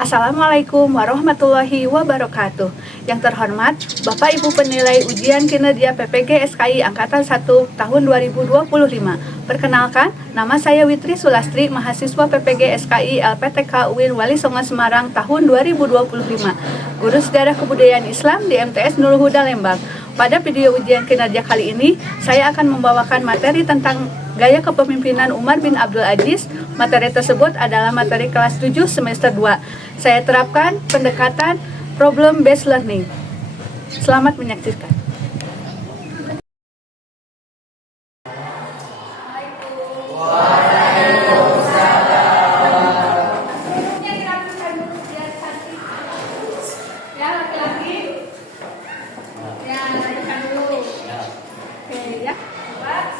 Assalamualaikum warahmatullahi wabarakatuh. Yang terhormat Bapak Ibu penilai ujian kinerja PPG SKI Angkatan 1 tahun 2025. Perkenalkan, nama saya Witri Sulastri, mahasiswa PPG SKI LPTK UIN Wali Songo Semarang tahun 2025. Guru Sejarah Kebudayaan Islam di MTS Nurul Huda Lembang. Pada video ujian kinerja kali ini, saya akan membawakan materi tentang gaya kepemimpinan Umar bin Abdul Aziz. Materi tersebut adalah materi kelas 7 semester 2. Saya terapkan pendekatan problem based learning. Selamat menyaksikan.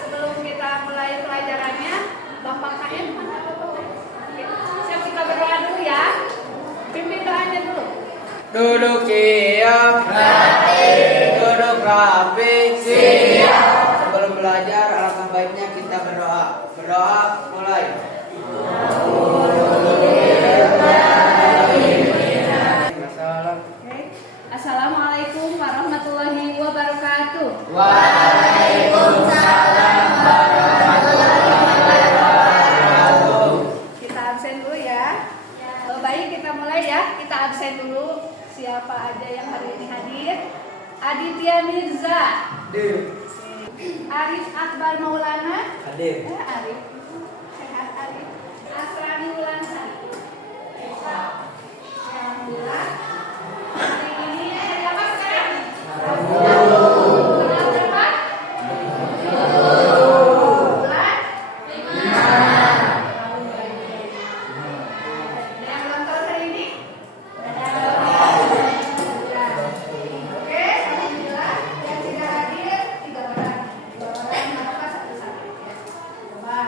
Sebelum kita mulai pelajarannya, Bapak KM mana Bapak? Siap, kita berdoa dulu ya. Pimpin doanya dulu. Duduk siap, duduk rapi, siap. Sebelum belajar, alangkah baiknya kita berdoa. Berdoa, mulai. Assalamualaikum warahmatullahi wabarakatuh. Waalaikumsalam warahmatullahi wabarakatuh. Kita absen dulu ya. Baik, kita mulai ya. Kita absen dulu. Siapa aja yang hari ini hadir? Aditya Mirza. Hadir. Arif Akbar Maulana. Hadir. Arif. Sehat Arif. Asrani Wulansari. Alhamdulillah. Hari ini hari apa sekarang? Bulan berapa? Bulan? Ada yang ulang tahun hari ini? Oke, alhamdulillah. Yang tidak hadir 3 orang. 2 orang, maka 1-1 ya. Coba.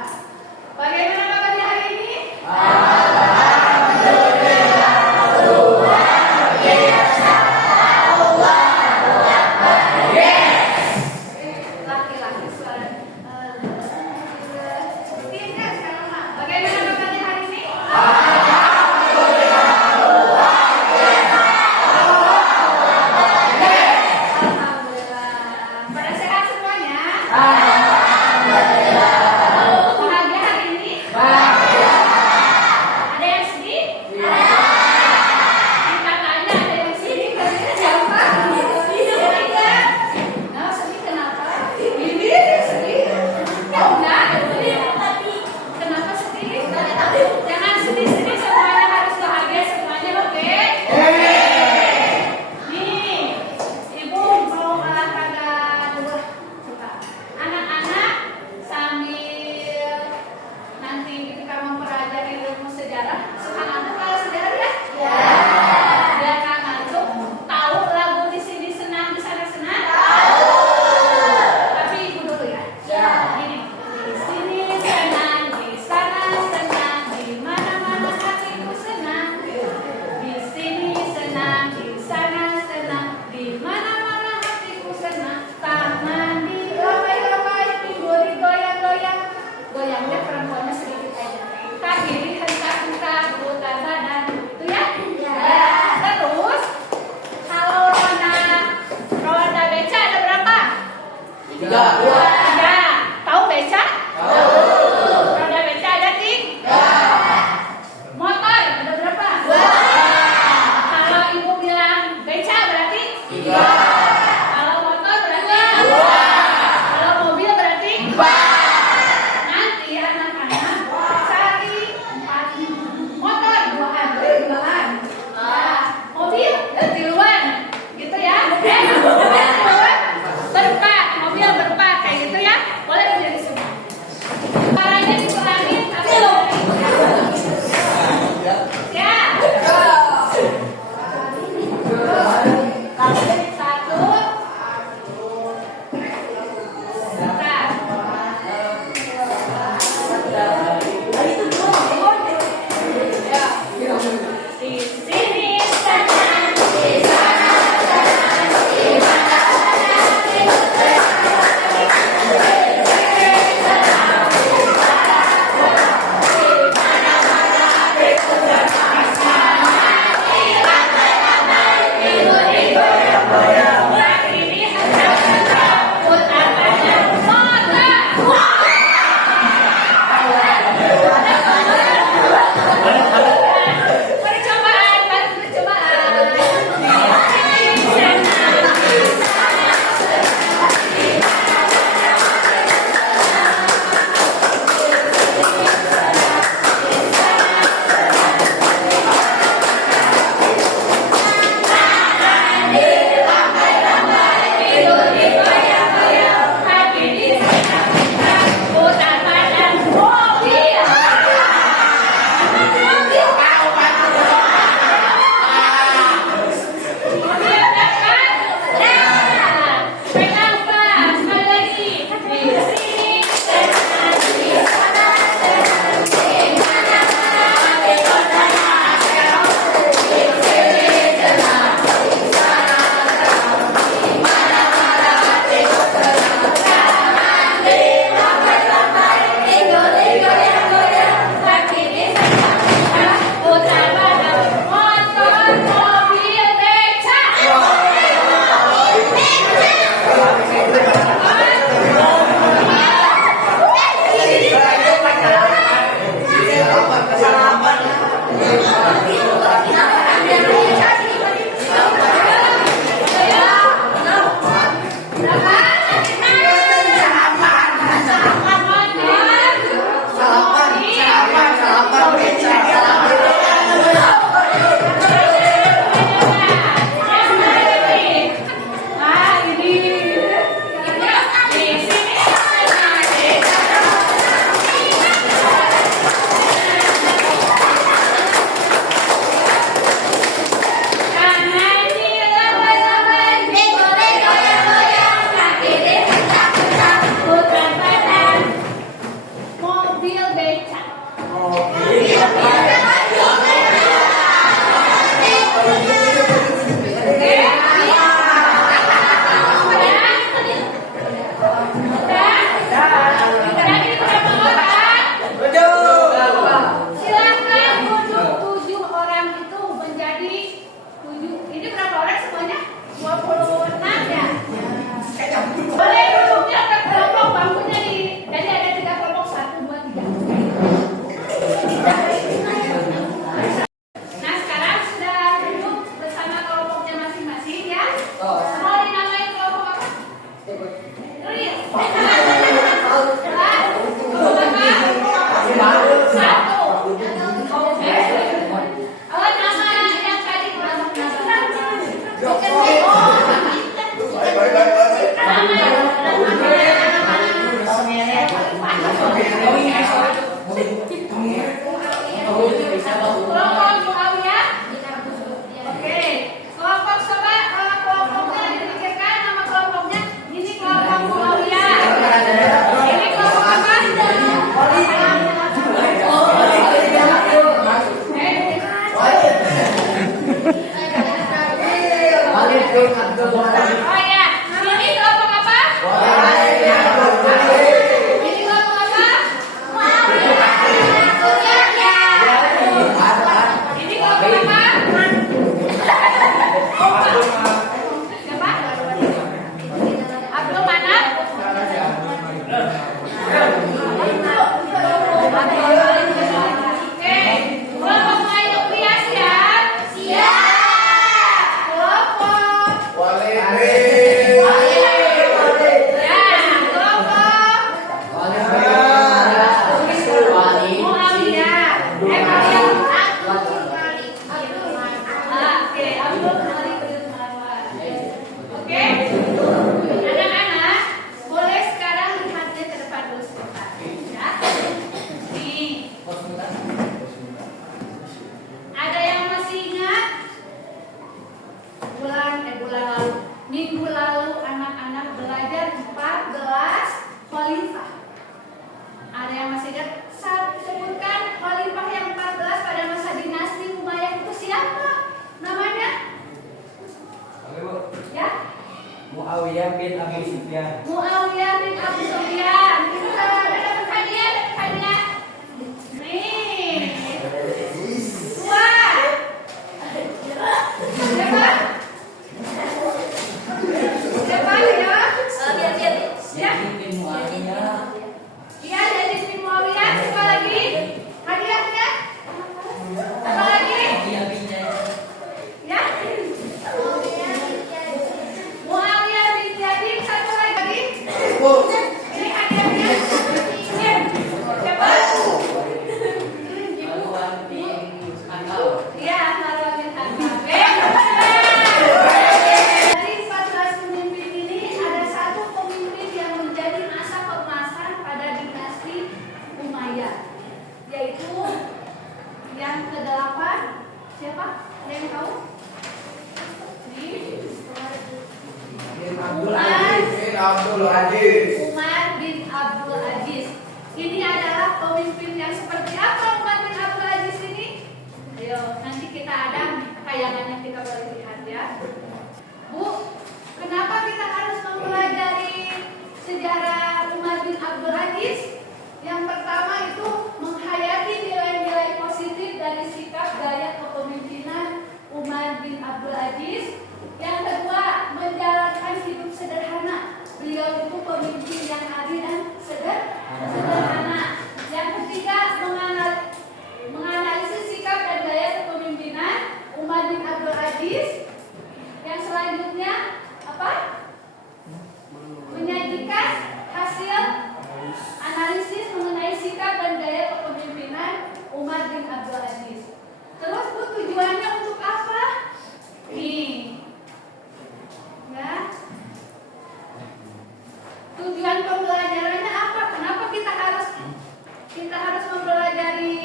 Oh ya, ini kelompok apa? Ini kelompok apa? Ini kelompok apa? Siapa? Abdul mana? Oke, kelompok mulai Tobias ya. Siap. Kelompok. Ya, kelompok. Muawiyah. Kalian. Oke, Abdul Malik bin Marwan. Oke. Anak-anak, boleh sekarang lihatnya ke depan dulu sebentar. Ya. Nih. Ada yang masih ingat? Bulan lalu, minggu lalu anak-anak belajar 14 khalifah. Ada yang masih ingat? Sebutkan khalifah yang 14 pada masa dinasti Umayyah itu siapa? Namanya? Ya? Muawiyah bin Abi Sufyan. Muawiyah bin Abu Sufyan. Kita dapat hadiah, Nih. Dua. Siapa? Siapa ya? Ya? Bin Muawiyah. Iya, jadi bin Muawiyah. Siapa lagi? Hadiahnya? Apa lagi? Ya? Muawiyah bin Yazid. Satu lagi. Ini hadiahnya. Siapa? Iya, Marwan bin Hakam. Dari 14 pemimpin ini ada satu pemimpin yang menjadi masa keemasan pada dinasti Umayyah, yaitu yang ke-8. Siapa? Ada yang tahu? Umar bin Abdul Aziz. Ini adalah pemimpin yang seperti apa Umar bin Abdul Aziz ini? Ayo, nanti kita ada tayangannya, kita boleh lihat ya. Bu, kenapa kita harus mempelajari sejarah Umar bin Abdul Aziz? Yang pertama itu menghayati nilai-nilai positif dari sikap gaya kepemimpinan Umar bin Abdul Aziz. Yang kedua, menjalankan hidup sederhana. Beliau itu pemimpin yang adil dan sederhana. Yang ketiga, menganalisis sikap dan gaya kepemimpinan Umar bin Abdul Aziz. Yang selanjutnya apa? Menyajikan hasil analisis mengenai sikap dan gaya kepemimpinan Umar bin Abdul Aziz. Terus tujuannya untuk apa? Nih. Ya. Tujuan pembelajarannya apa? Kenapa kita harus mempelajari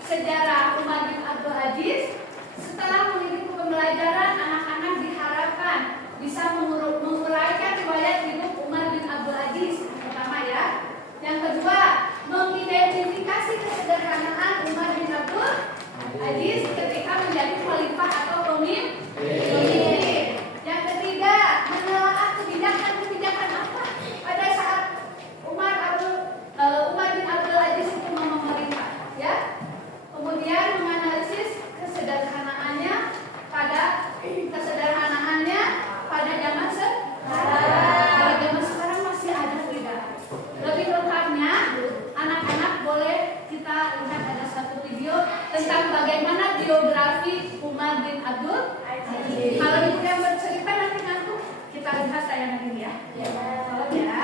sejarah Umar bin Abdul Aziz? Setelah mengikuti pembelajaran, anak-anak diharapkan bisa menguraikan riwayat hidup Umar bin Abdul Aziz. Pertama ya. Yang kedua, mengidentifikasi kesederhanaan Umar bin Abdul Aziz ketika menjadi khalifah atau pemimpin. Yang ketiga, menelaah kebijakan apa pada saat Umar bin Abdul Aziz itu memerintah, ya. Kemudian menganalisis kesederhanaannya pada zaman sekarang. Zaman sekarang masih ada tidak? Lebih lengkapnya, anak-anak boleh kita lihat ada satu video tentang bagaimana biografi Umar bin Abdul Aziz. Kalau ibu yang bercerita nanti ngantuk, kita lihat tayangan ini ya. Tolong ya.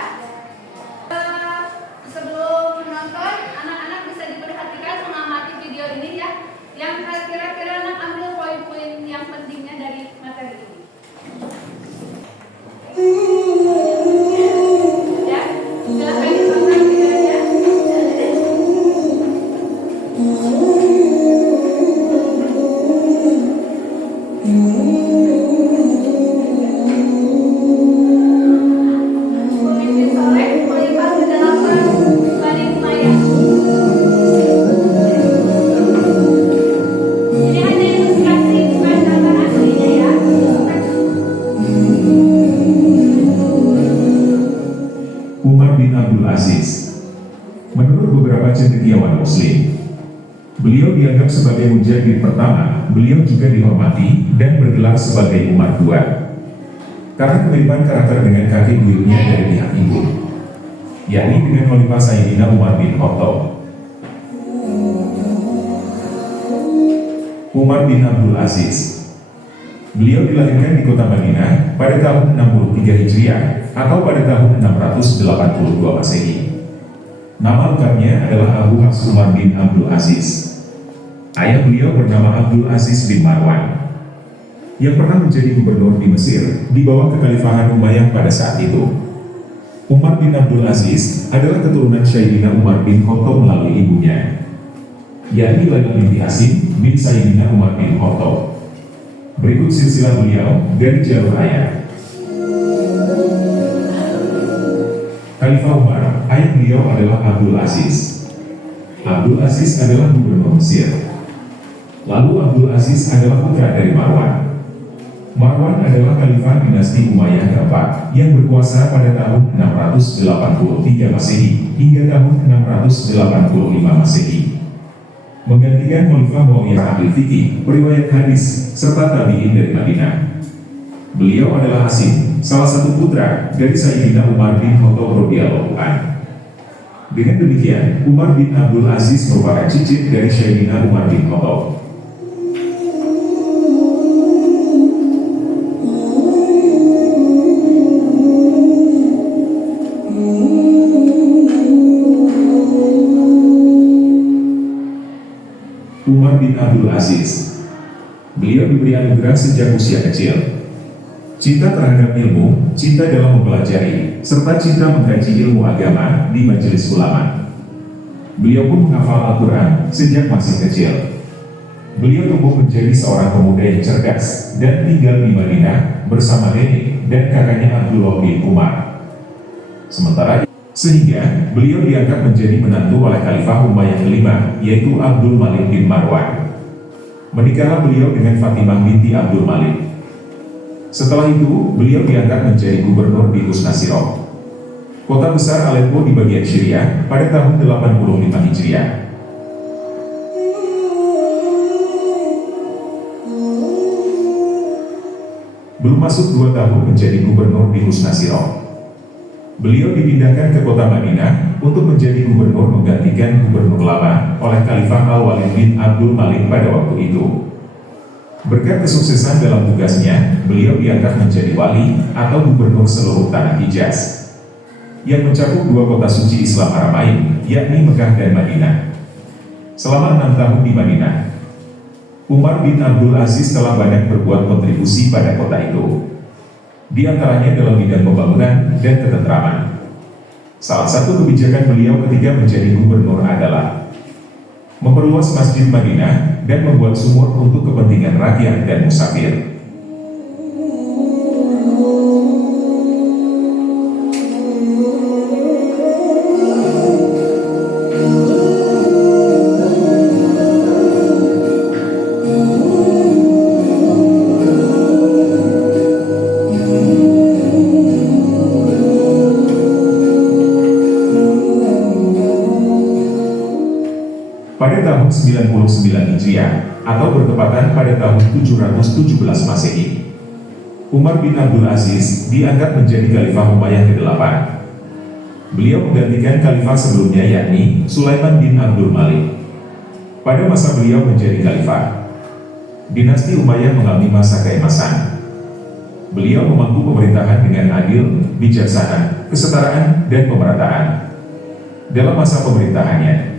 Sebelum menonton, anak-anak bisa diperhatikan mengamati video ini ya. Yang kira-kira anak ambil poin-poin yang pentingnya dari materi ini. Ya, silakan ditonton videonya. Pemimpin soleh, khalifah ke-8 Bani Umayyah. Ini hanya beliau juga dihormati dan bergelar sebagai Umar II. Karena kemiripan karakter dengan kakek buyutnya dari pihak ibu, yakni dengan Khalifah Sayyidina Umar bin Khattab. Umar bin Abdul Aziz. Beliau dilahirkan di kota Madinah pada tahun 63 Hijriah atau pada tahun 682 Masehi. Nama lengkapnya adalah Abu Hafs Umar bin Abdul Aziz. Ayah beliau bernama Abdul Aziz bin Marwan, yang pernah menjadi gubernur di Mesir di bawah kekhalifahan Umayyah pada saat itu. Umar bin Abdul Aziz adalah keturunan Sayyidina Umar bin Khattab melalui ibunya, yakni Lailah binti Asim bin Sayyidina Umar bin Khattab. Berikut silsilah beliau dari jalur ayah. Khalifah Umar, ayah beliau adalah Abdul Aziz. Abdul Aziz adalah gubernur Mesir. Lalu Abdul Aziz adalah putra dari Marwan. Marwan adalah khalifah dinasti Umayyah keempat yang berkuasa pada tahun 683 Masehi hingga tahun 685 Masehi. Menggantikan Khalifah Muawiyah ahli fikih, periwayat hadis, serta tabi'in dari Madinah. Beliau adalah Hasim, salah satu putra dari Sayyidina Umar bin Khattab radhiyallahu anhu. Dengan demikian, Umar bin Abdul Aziz merupakan cicit dari Sayyidina Umar bin Khattab. Umar bin Abdul Aziz. Beliau diberi anugerah sejak usia kecil. Cinta terhadap ilmu, cinta dalam mempelajari, serta cinta mengkaji ilmu agama di majelis ulama. Beliau pun menghafal Al-Quran sejak masih kecil. Beliau tumbuh menjadi seorang pemuda yang cerdas dan tinggal di Madinah bersama nenek dan kakaknya Abdullah bin Umar. Sementara sehingga beliau diangkat menjadi menantu oleh Khalifah Umayyah kelima, yaitu Abdul Malik bin Marwan. Menikahlah beliau dengan Fatimah binti Abdul Malik. Setelah itu, beliau diangkat menjadi gubernur di Usnasirah, kota besar Aleppo di bagian Syria, pada tahun 85 Hijriah. Belum masuk 2 tahun menjadi gubernur di Usnasirah, beliau dipindahkan ke kota Madinah untuk menjadi gubernur menggantikan gubernur lama oleh Khalifah Al-Walid bin Abdul Malik pada waktu itu. Berkat kesuksesan dalam tugasnya, beliau diangkat menjadi wali atau gubernur seluruh tanah Hijaz, yang mencakup 2 kota suci Islam Haramain, yakni Mekah dan Madinah. Selama 6 tahun di Madinah, Umar bin Abdul Aziz telah banyak berbuat kontribusi pada kota itu, di antaranya dalam bidang pembangunan dan ketentraman. Salah satu kebijakan beliau ketika menjadi gubernur adalah memperluas Masjid Madinah dan membuat sumur untuk kepentingan rakyat dan musafir. Pada tahun 99 Hijriah, atau bertepatan pada tahun 717 Masehi, Umar bin Abdul Aziz diangkat menjadi Khalifah Umayyah ke-8. Beliau menggantikan Khalifah sebelumnya, yakni Sulaiman bin Abdul Malik. Pada masa beliau menjadi Khalifah, dinasti Umayyah mengalami masa keemasan. Beliau memangku pemerintahan dengan adil, bijaksana, kesetaraan, dan pemerataan. Dalam masa pemerintahannya,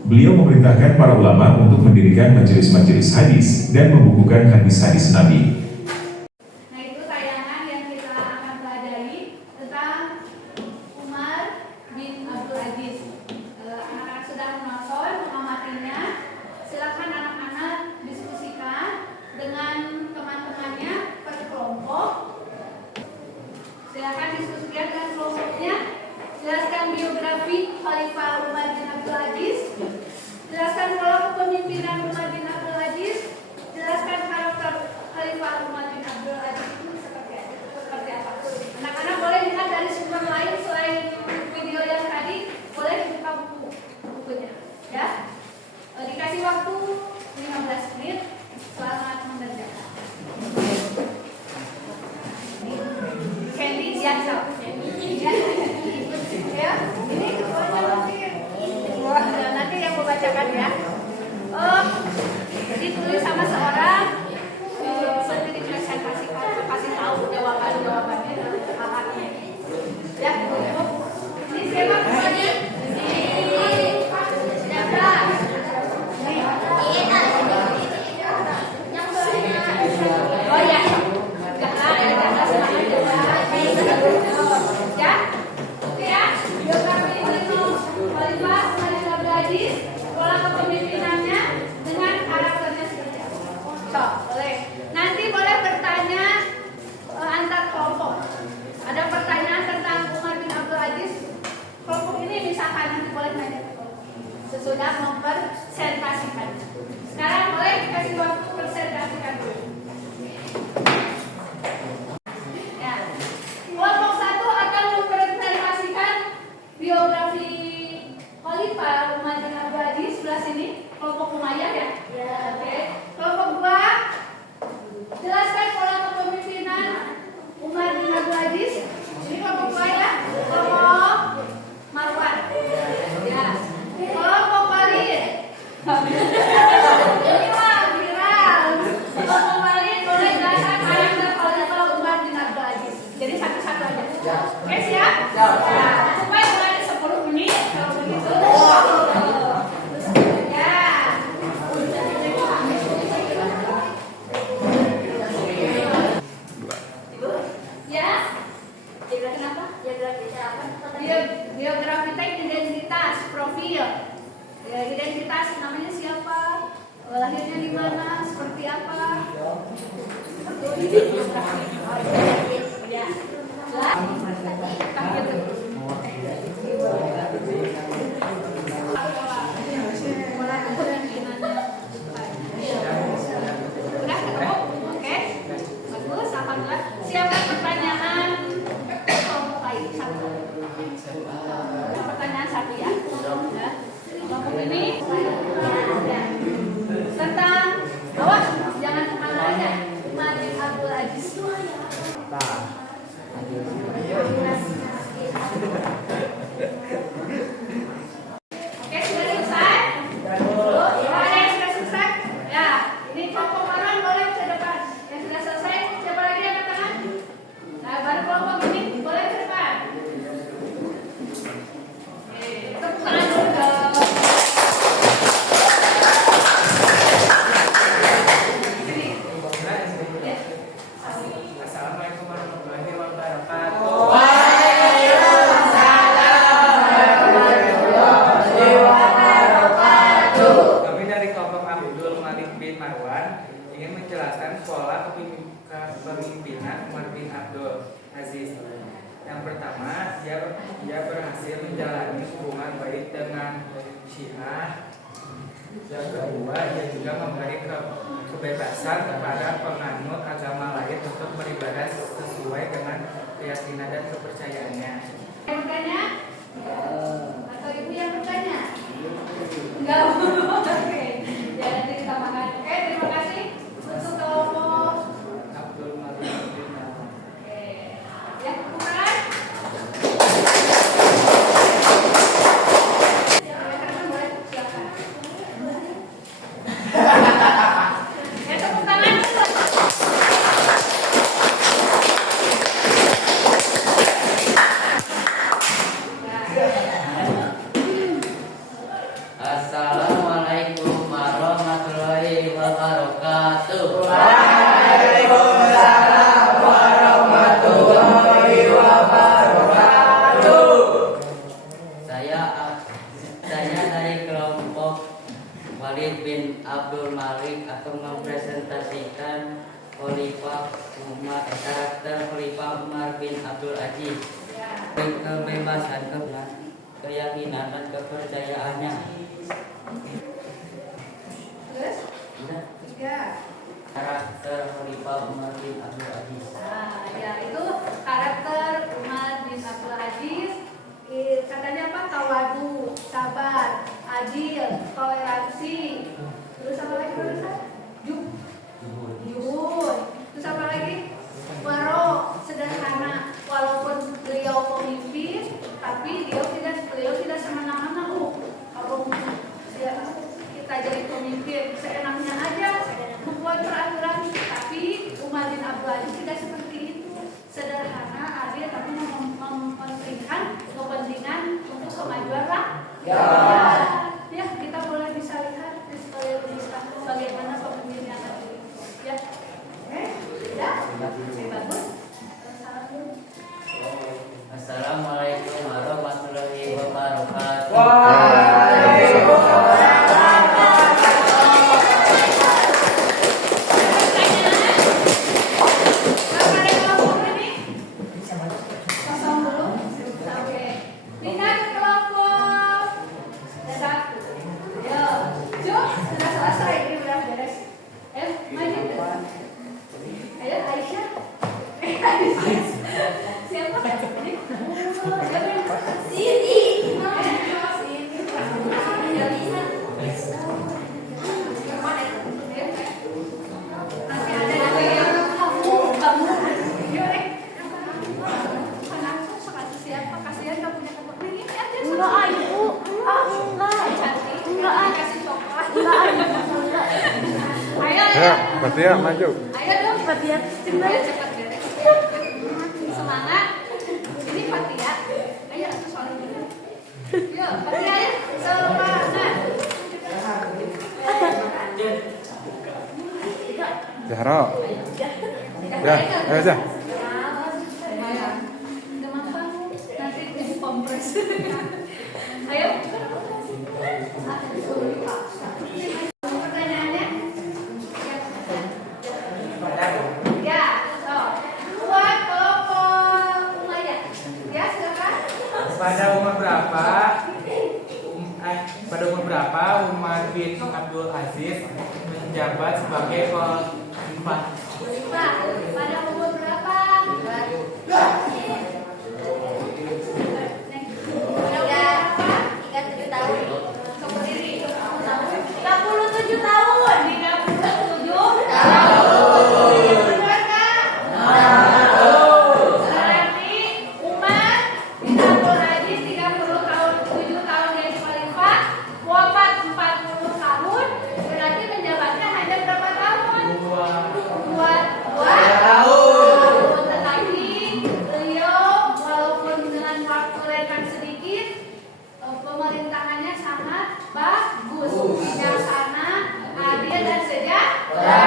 beliau memerintahkan para ulama untuk mendirikan majelis-majelis hadis dan membukukan hadis-hadis Nabi. Nah, itu tayangan yang kita akan pelajari tentang Umar bin Abdul Aziz. Anak-anak sudah menonton, mengamatinya. Silakan anak-anak diskusikan dengan teman-temannya per kelompok. Silakan diskusikan dengan kelompoknya. Jelaskan biografi Khalifah Umar bin Abdul Aziz. Jelaskan pola kepemimpinan Umar bin Abdul Aziz. Jelaskan karakter Khalifah sesudah mempresentasikannya. Sekarang boleh dikasih waktu presentasikan dulu. Ya. Kelompok 1 akan mempresentasikan biografi Khalifah Umar bin Abdul Aziz sebelah sini. Kelompok Umayyah ya? Ya. Oke. Kelompok 2 jelaskan pola kepemimpinan Umar bin Abdul Aziz. Ini kelompok 2 ya. Kelompok Marwan. Ya. Kelompok Walid. Ini mah viral. Kelompok Walid boleh jelaskan karakter Khalifah Umar bin Abdul Aziz. Jadi satu-satu aja. Oke siap? Ya. Supaya mulai 10 menit kalau begitu. Biografi identitas, profil. Ya, identitas namanya siapa? Lahirnya di mana? Seperti apa? Seperti ini biografi. Ya. Udah ketemu? Oke. Bagus, alhamdulillah. Siapkan pertanyaan kelompok lain satu. Pertanyaan satu ya. Kelompok ini tentang awas jangan kemana aja. Umar bin Abdul Aziz. Oke, sudah selesai? Ada yang sudah selesai? Ya, ini kelompok Marwan boleh ke depan. Yang sudah selesai, siapa lagi yang angkat tangan? Nah, baru kelompok ini boleh ke depan. Tepuk tangan dulu dong. Assalamualaikum warahmatullahi wabarakatuh. Kami dari kelompok Abdul Malik bin Marwan ingin menjelaskan pola kepemimpinan Umar bin Abdul Aziz. Yang pertama, dia berhasil menjalani hubungan baik dengan Syiah. Yang kedua, dia juga memberi kebebasan kepada penganut agama lain untuk beribadah sesuai dengan keyakinan dan kepercayaannya. Yang bertanya? Atau ibu yang bertanya? Enggak. Oke. Ya nanti ditambahkan. Oke, terima kasih untuk kelompok Abdul Malik bin Marwan. Oke. Ya, bukan? Silakan, boleh silakan. Ya, tepuk tangan. Assalamualaikum warahmatullahi wabarakatuh. Saya dari kelompok Walid bin Abdul Malik akan mempresentasikan karakter Khalifah Umar bin Abdul Aziz. Kebebasan, keyakinan dan kepercayaannya. Terus? Udah. 3. Karakter Khalifah Umar bin Abdul Aziz. Nah, ya itu karakter Umar bin Abdul Aziz. Katanya apa? Tawadu, sabar, adil, toleransi. Terus apa lagi? Juhud. Terus apa lagi? Waro, sederhana. Walaupun beliau pemimpin, tapi beliau tidak semena-mena. Kalau kita jadi pemimpin seenaknya aja, membuat peraturan. Tapi Umar bin Abdul Aziz tidak seperti itu. Sederhana, adil, tapi mementingkan kepentingan untuk kemajuan rakyat. Ya, kita boleh bisa lihat bagaimana pemimpin yang ada ini. Ya, oke, ya, oke, bagus. Salam dulu. Assalamualaikum warahmatullahi wabarakatuh. Kosong dulu. Oke. Lihat kelompok Ayo Aisyah. Siapa? Sini. Nanti ada yang kamu. Siapa? Kasihan kamu punya tempat ini aja. Enggak, Ibu. Enggak. Cantik. Enggak. Kasih coklat. Enggak. Ayo. Ya, Fatia maju. Ayo dong. Fatia. Ayo cepat beres. Semangat. Ini Fatia. Ayo aku soalnya dulu. Yuk, Fatia ya. Semangat. Zahra. Ya, ayo aja. Demam kamu. Nanti ibu kompres. Ayo. Pertanyaannya? Ya, buat kelompok Umaya. Ya, silakan. Pada umur berapa Umar bin Abdul Aziz menjabat sebagai khalifah? Nah, pada umur berapa? Pemerintahannya sangat bagus, bijaksana, adil dan sejahtera.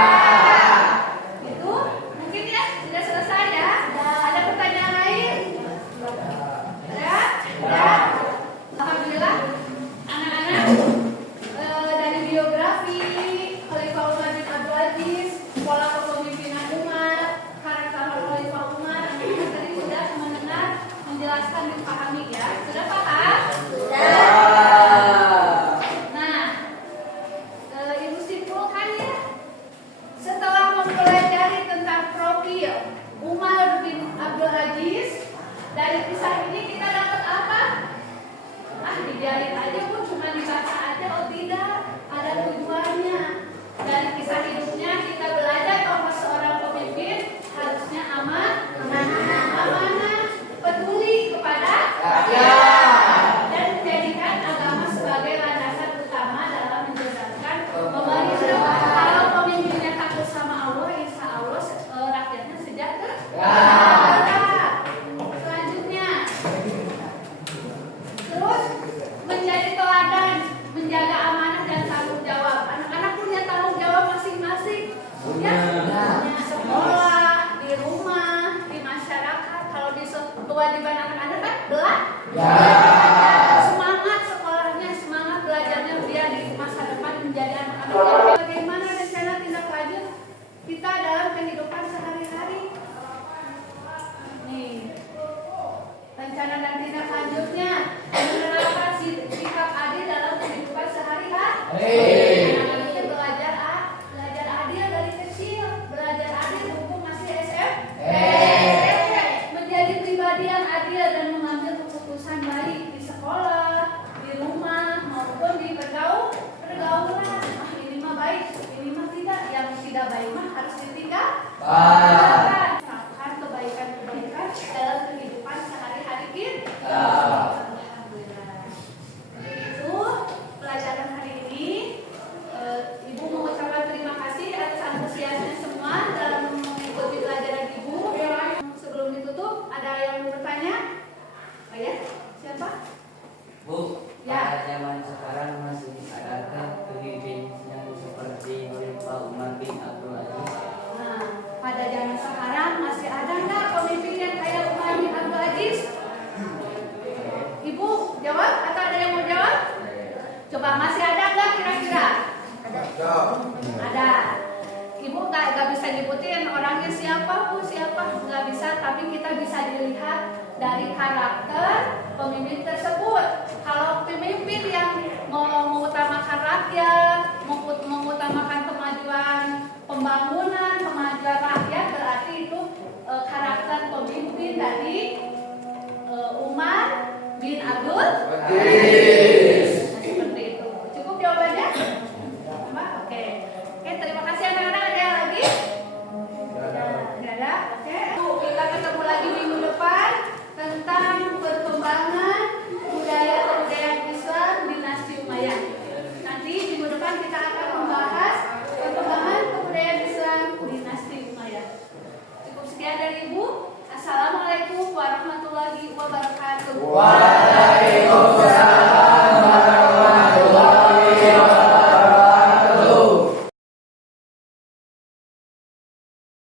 Itu mungkin ya sudah selesai ya. Ada pertanyaan lain? Ya, ya. Alhamdulillah, anak-anak dari biografi Khalifah Umar bin Abdul Aziz, pola kepemimpinan Umar, karakter Khalifah Umar, anak-anak tadi sudah mendengar, menjelaskan, dipahami ya. Sudah paham? Nah, ibu simpulkan ya. Setelah mempelajari tentang profil Umar bin Abdul Aziz, dari kisah ini kita dapat apa? Dibiarin aja pun cuma dibaca aja, oh tidak, ada tujuannya. Dari kisah hidupnya kita belajar bahwa seorang pemimpin harusnya amanah, peduli kepada dan menjadikan agama sebagai landasan utama dalam menjalankan pemerintahan. Kalau pemimpinnya takut sama Allah, insya Allah rakyatnya sejahtera. Selanjutnya, terus menjadi teladan, menjaga amanah dan tanggung jawab. Anak-anak punya tanggung jawab masing-masing. Ya, sekolah, di rumah, di masyarakat. Kalau di kewajiban anak-anak kan semangat sekolahnya, semangat belajarnya biar di masa depan menjadi anak-anak. Bagaimana rencana tindak lanjut kita dalam kehidupan sehari-hari? Nih, rencana dan tindak lanjutnya menerapkan sikap adil dalam kehidupan sehari-hari. Anak-anaknya belajar adil dari kecil, belajar adil mumpung masih SMP. Menjadi pribadi yang adil dan mengambil keputusan baik di sekolah, di rumah maupun di pergaulan. Ini mah baik, ini mah tidak. Yang tidak baik mah harus ditinggalkan. Terapkan kebaikan-kebaikan dalam kehidupan sehari-hari kita. Alhamdulillah. Itu pelajaran hari ini. Ibu mengucapkan terima kasih atas antusiasnya semua dalam mengikuti pelajaran Ibu. Sebelum ditutup, ada yang mau bertanya? Oh ya, siapa? Bu, Ya. pada zaman sekarang masih adakah pemimpin yang seperti Khalifah Umar bin Abdul Aziz? Nah, pada zaman sekarang masih ada nggak pemimpin yang kayak Umar bin Abdul Aziz? Ibu jawab atau ada yang mau jawab? Coba masih ada nggak kira-kira? Ada. Ibu nggak bisa nyebutin orangnya siapa nggak bisa, tapi kita bisa dilihat dari karakter pemimpin tersebut. Kalau pemimpin yang mengutamakan rakyat, mengutamakan kemajuan pembangunan, dari Umar bin Abdul Nah, seperti itu. Cukup jawabannya? Sama? Oke. Oke, terima kasih anak-anak. Ada yang lagi? Nggak ada? Oke. Kita ketemu lagi minggu depan tentang perkembangan kebudayaan Islam dinasti Umayyah. Nanti minggu depan kita akan membahas perkembangan kebudayaan Islam dinasti Umayyah. Cukup sekian dari Ibu. Assalamualaikum warahmatullahi wabarakatuh.